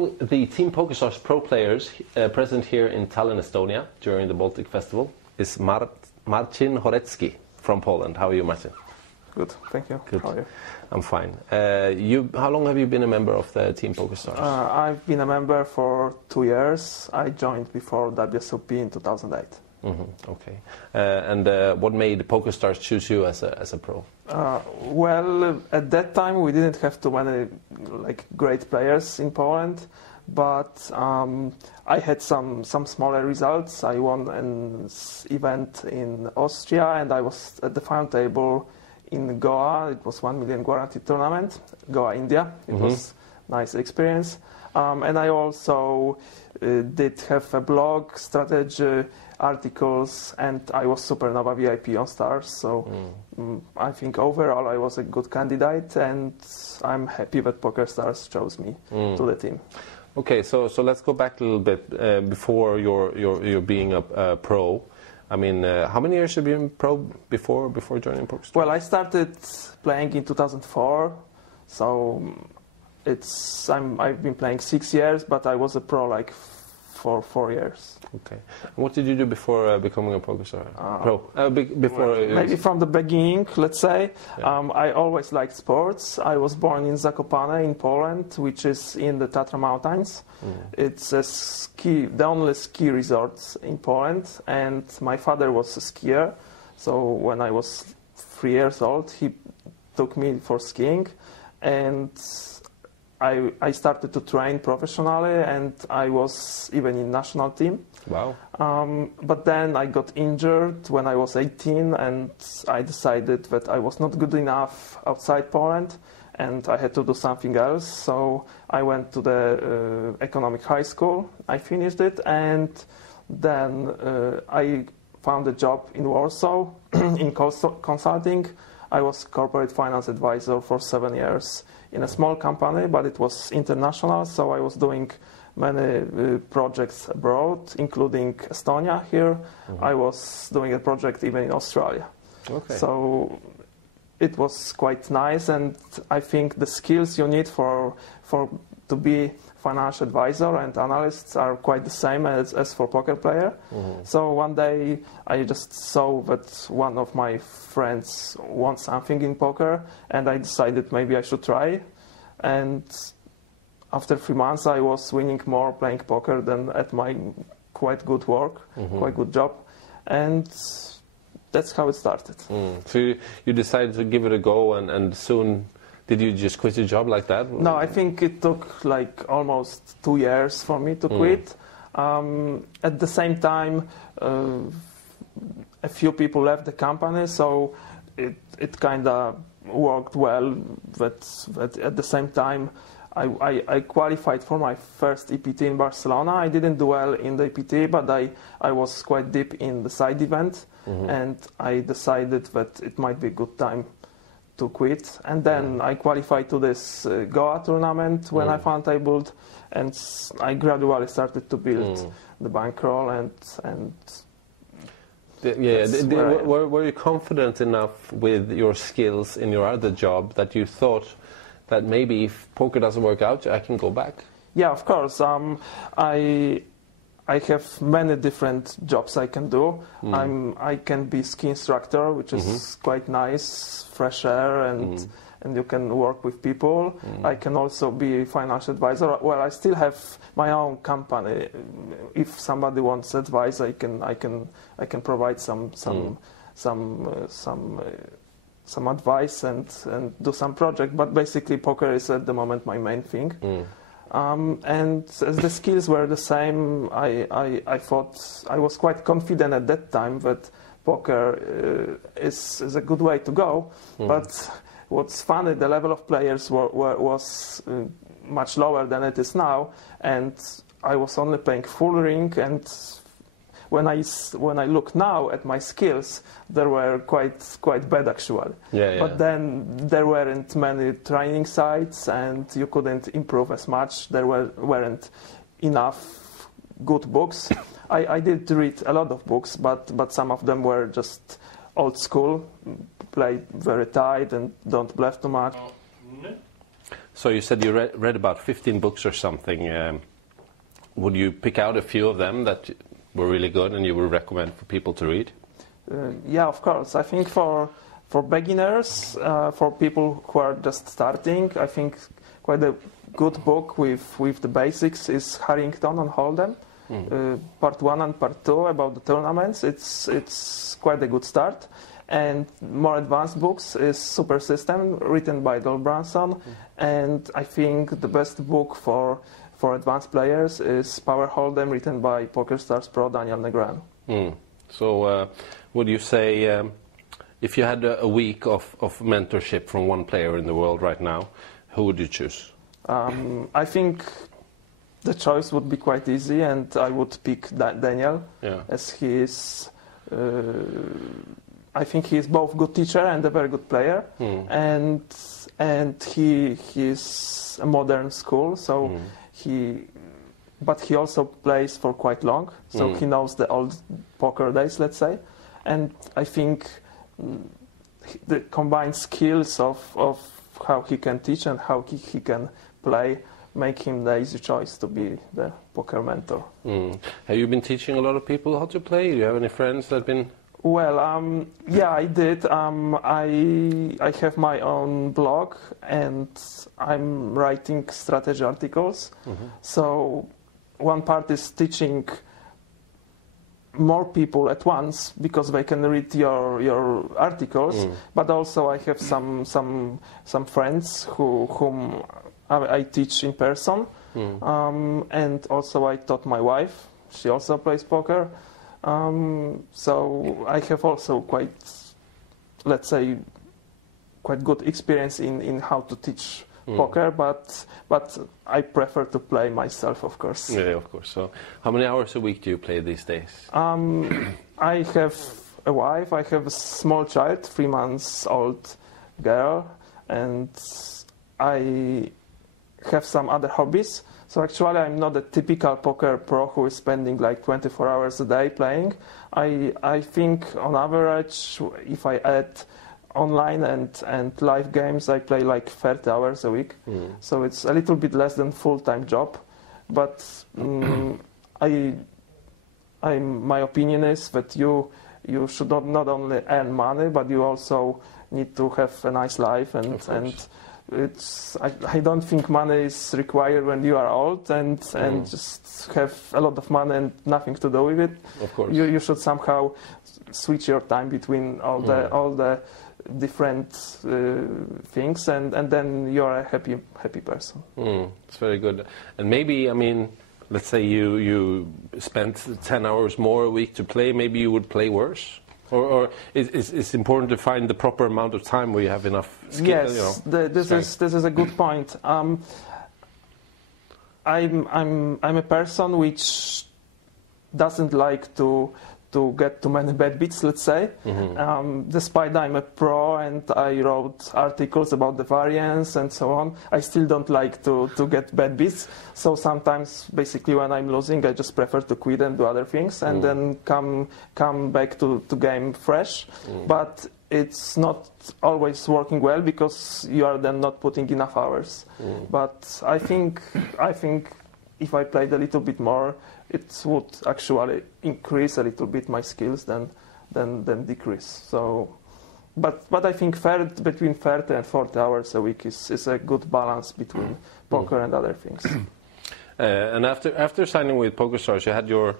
among the Team PokerStars Pro players present here in Tallinn, Estonia, during the Baltic Festival is Marcin Horecki from Poland. How are you, Marcin? Good, thank you. Good. How are you? I'm fine. How long have you been a member of the Team PokerStars? I've been a member for 2 years. I joined before WSOP in 2008. Okay. And what made PokerStars choose you as a pro? Well, at that time we didn't have too many great players in Poland, but I had some smaller results. I won an event in Austria, and I was at the final table in Goa. It was 1 million guarantee tournament, Goa, India. It was a nice experience. And I also did have a blog, strategy, articles, and I was Supernova VIP on Stars. So I think overall I was a good candidate, and I'm happy that PokerStars chose me to the team. Okay, so let's go back a little bit before you're being a pro. I mean, how many years have you been pro before joining PokerStars? Well, I started playing in 2004, so I've been playing 6 years, but I was a pro for 4 years. Okay. And what did you do before becoming a PokerStar pro? Before maybe from the beginning, let's say. Yeah. I always liked sports. I was born in Zakopane in Poland, which is in the Tatra Mountains. It's the only ski resort in Poland, and my father was a skier. So when I was 3 years old, he took me for skiing, and I started to train professionally, and I was even in national team. Wow. But then I got injured when I was 18, and I decided that I was not good enough outside Poland, and I had to do something else. So I went to the economic high school. I finished it, and then I found a job in Warsaw in consulting. I was corporate finance advisor for 7 years in a small company, but it was international, so I was doing many projects abroad, including Estonia here. I was doing a project even in Australia. Okay. So it was quite nice, and I think the skills you need to be financial advisor and analysts are quite the same as for poker player. So one day I just saw that one of my friends wants something in poker, and I decided maybe I should try. And after 3 months I was winning more playing poker than at my quite good work, quite good job. And that's how it started. So you decided to give it a go, and soon... Did you just quit your job like that? No, I think it took almost 2 years for me to quit. At the same time, a few people left the company, so it kind of worked well. That at the same time, I qualified for my first EPT in Barcelona. I didn't do well in the EPT, but I was quite deep in the side event, and I decided that it might be a good time to quit. And then I qualified to this Goa tournament when I found tabled, and I gradually started to build the bankroll and were you confident enough with your skills in your other job that you thought that maybe if poker doesn't work out, I can go back? Yeah, of course. I have many different jobs I can do. I can be ski instructor, which is quite nice, fresh air, and you can work with people. I can also be financial advisor. Well, I still have my own company. If somebody wants advice, I can provide some advice and do some project. But basically, poker is at the moment my main thing. And as the skills were the same, I thought I was quite confident at that time that poker is a good way to go. But what's funny, the level of players was much lower than it is now, and I was only playing full ring. And when I look now at my skills, they were quite bad actually. But then there weren't many training sites, and you couldn't improve as much. There weren't enough good books. I did read a lot of books, but some of them were just old school, play very tight and don't bluff too much. So you said you read about 15 books or something. Would you pick out a few of them that were really good and you would recommend for people to read? Yeah, of course. I think for beginners, for people who are just starting, I think quite a good book with the basics is Harrington on Hold'em. Part 1 and part 2 about the tournaments. It's quite a good start. And more advanced books is Super System, written by Dol Branson. And I think the best book for advanced players is Power Hold'em, written by PokerStars Pro Daniel Negran. So would you say, if you had a week of mentorship from one player in the world right now, who would you choose? I think the choice would be quite easy, and I would pick Daniel, as he is... I think he is both good teacher and a very good player, and he is a modern school, so but he also plays for quite long, so he knows the old poker days, let's say, and I think the combined skills of how he can teach and how he can play make him the easy choice to be the poker mentor. Have you been teaching a lot of people how to play? Do you have any friends that have been... Well, yeah, I did. I have my own blog, and I'm writing strategy articles. So one part is teaching more people at once because they can read your articles. But also I have some friends whom I teach in person, and also I taught my wife. She also plays poker. So I have also quite, let's say, quite good experience in how to teach poker, but I prefer to play myself, of course. Yeah, of course. So how many hours a week do you play these days? I have a wife, I have a small child, 3 months old girl, and I have some other hobbies. So actually I'm not a typical poker pro who is spending like 24 hours a day playing. I think on average, if I add online and live games, I play like 30 hours a week. So it's a little bit less than full-time job. But my opinion is that you should not only earn money, but you also need to have a nice life, and I don't think money is required when you are old and just have a lot of money and nothing to do with it. Of course. You should somehow switch your time between all the different things, and then you are a happy person. It's very good. And maybe, I mean, let's say you spent 10 hours more a week to play, maybe you would play worse? Or it's important to find the proper amount of time where you have enough skill? Yes, this is a good point. I'm a person which doesn't like to get too many bad beats, let's say. Despite I'm a pro and I wrote articles about the variance and so on, I still don't like to get bad beats. So sometimes, basically, when I'm losing, I just prefer to quit and do other things, and then come back to game fresh. But it's not always working well because you are then not putting enough hours. But I think if I played a little bit more, it would actually increase a little bit my skills than decrease. So, but I think between 30 and 40 hours a week is a good balance between poker and other things. And after signing with PokerStars, you had your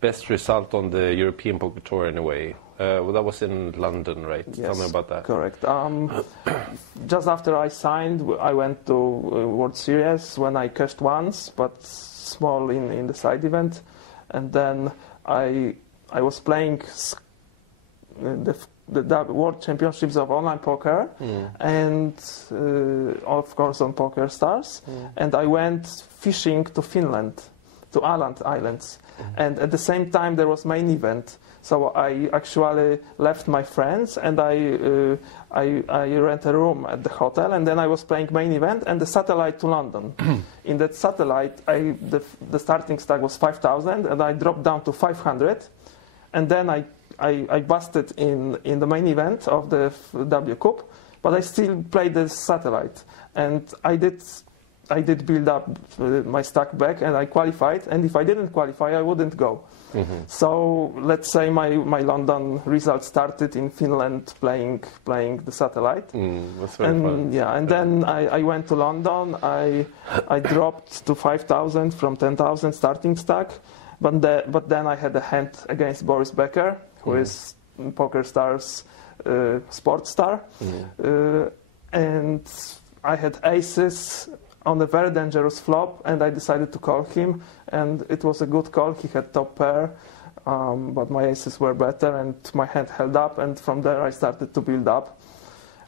best result on the European Poker Tour in a way. Well, that was in London, right? Yes, Tell me about that. Correct. Just after I signed, I went to World Series when I cashed once, but small in the side event, and then I was playing the World Championships of Online Poker, and of course on PokerStars, and I went fishing to Finland, to Åland Islands, and at the same time there was main event. So I actually left my friends and I rent a room at the hotel, and then I was playing main event and the satellite to London. In that satellite, the starting stack was 5,000 and I dropped down to 500, and then I busted in the main event of the W Cup, but I still played the satellite, and I did build up my stack back, and I qualified. And if I didn't qualify, I wouldn't go. So let's say my London results started in Finland playing the satellite. That's very fun. Yeah, and then I went to London. I dropped to 5,000 from 10,000 starting stack, but then I had a hand against Boris Becker, who is PokerStars sports star, and I had aces on a very dangerous flop, and I decided to call him, and it was a good call. He had top pair, but my aces were better, and my hand held up, and from there I started to build up,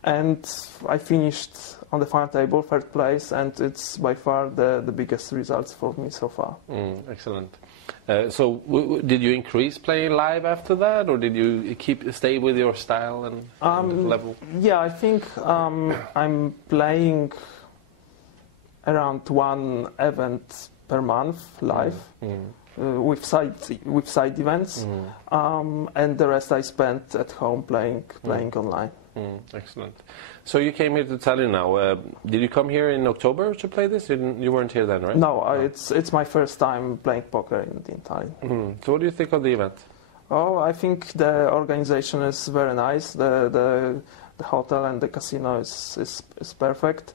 and I finished on the final table, third place, and it's by far the biggest results for me so far. Excellent. So did you increase playing live after that, or did you stay with your style and level? Yeah, I think I'm playing around one event per month live with side events, and the rest I spent at home playing online. Excellent. So you came here to Tallinn now. Did you come here in October to play this? You weren't here then, right? No, it's my first time playing poker in Tallinn. So what do you think of the event? Oh, I think the organization is very nice. The hotel and the casino is perfect.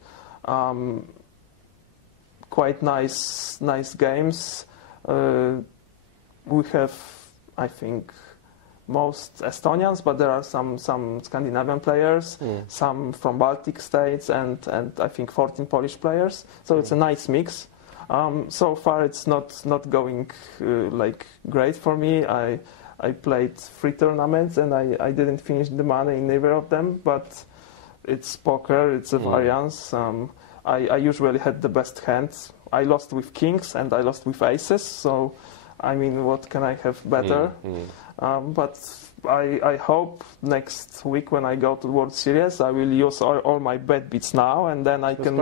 Quite nice games. We have, I think, most Estonians, but there are some Scandinavian players, some from Baltic states, and I think 14 Polish players. So it's a nice mix. So far, it's not going like great for me. I played 3 tournaments, and I didn't finish the money in either of them. But it's poker; it's a variance. I usually had the best hands. I lost with kings and I lost with aces. So, I mean, what can I have better? But I hope next week when I go to the World Series, I will use all my bet beats now, and then I can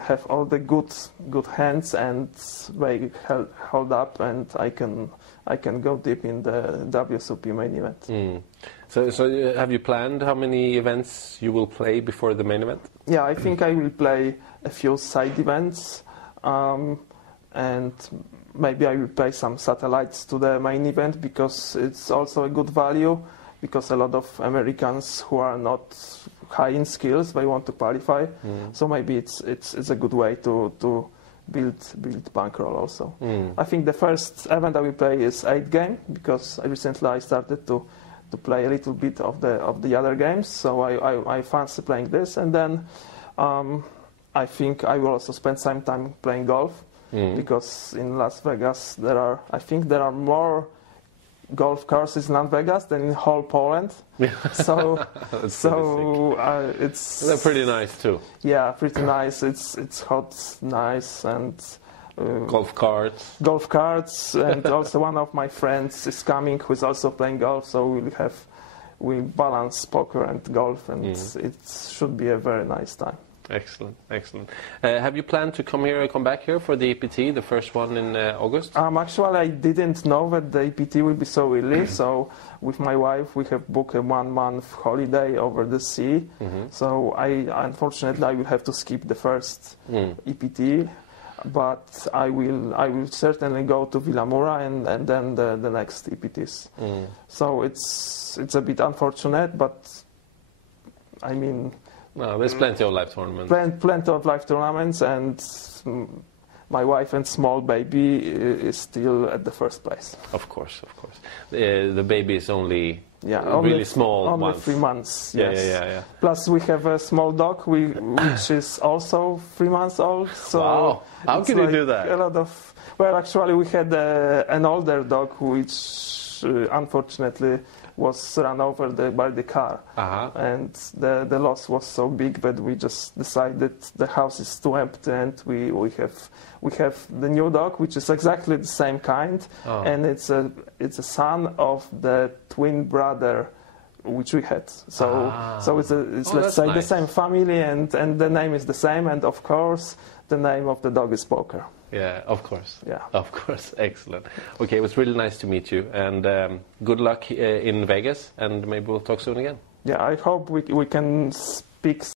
have all the good hands and they hold up, and I can go deep in the WSOP main event. So have you planned how many events you will play before the main event? Yeah, I think I will play a few side events, and maybe I will play some satellites to the main event, because it's also a good value, because a lot of Americans who are not high in skills, they want to qualify. So maybe it's a good way to build bankroll also. I think the first event I will play is 8 game, because recently I started to play a little bit of the other games, so I fancy playing this, and then I think I will also spend some time playing golf, because in Las Vegas there are more golf courses in Las Vegas than in whole Poland. So it's they're pretty nice too. Yeah, pretty nice. It's hot, nice, and golf carts, and also one of my friends is coming who is also playing golf, so we'll balance poker and golf, and it should be a very nice time. Excellent. Have you planned to come back here for the EPT, the first one in August? Actually, I didn't know that the EPT will be so early, so with my wife we have booked a 1-month holiday over the sea. So unfortunately I will have to skip the first EPT. But I will certainly go to Vilamura and then the next EPTs. So it's a bit unfortunate, but I mean, no, there's plenty of live tournaments. Plenty of live tournaments, and my wife and small baby is still at the first place. Of course. The baby is only only really small. Only 3 months. Yes. Yeah. Plus, we have a small dog, which is also 3 months old. So wow! How can you do that? A lot of. Well, actually, we had an older dog which unfortunately was run over by the car, and the loss was so big that we just decided the house is too empty, and we have the new dog, which is exactly the same kind, and it's a son of the twin brother which we had. So it's let's say nice. The same family, and the name is the same, and of course the name of the dog is Poker. Yeah, of course. Yeah, of course. Excellent. Okay, it was really nice to meet you, and good luck in Vegas, and maybe we'll talk soon again. yeah, I hope we can speak